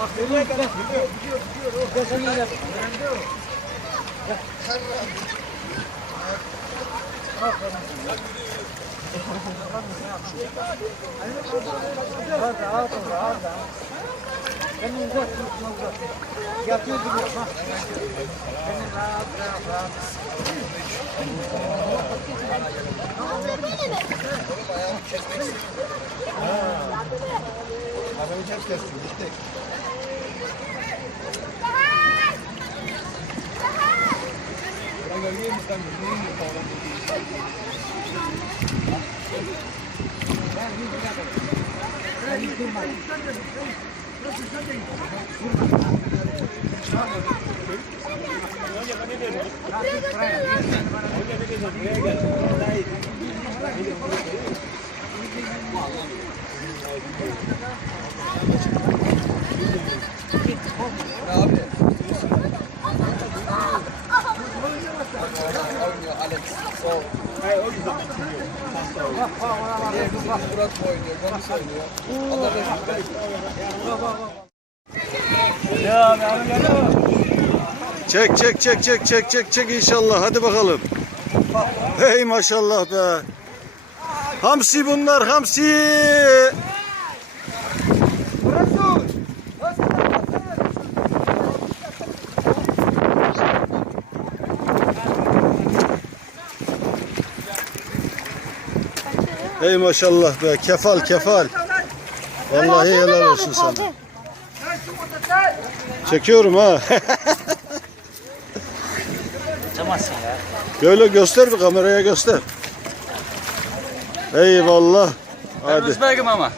Bak nereye kadar gidiyor, gidiyor, gidiyor. O kasanı ile bende o. Rahat, rahat ol, rahat ol. Beni uzak, tutma uzak. Yatıyor gibi, ha. Beni rahat, rahat, rahat. Rahat böyle mi? Ayağımı kesmek istiyorum. I would have left you está Oye, Alex. Sol. Hayır o yüzden bitiriyor. Pasta oynuyor. Bak bak bak. Diğer kız bak Murat oynuyor. Gomis oynuyor. Adam da güzel. Bak bak bak. Ya abi gel Çek çek çek çek çek çek çek inşallah hadi bakalım. Hey maşallah be. Hamsi bunlar hamsi. Ey maşallah be kefal kefal. Vallahi helal olsun sana. Çekiyorum ha. Böyle göster bir kameraya göster. Eyvallah. Hadi. Ben Özberg'im ama.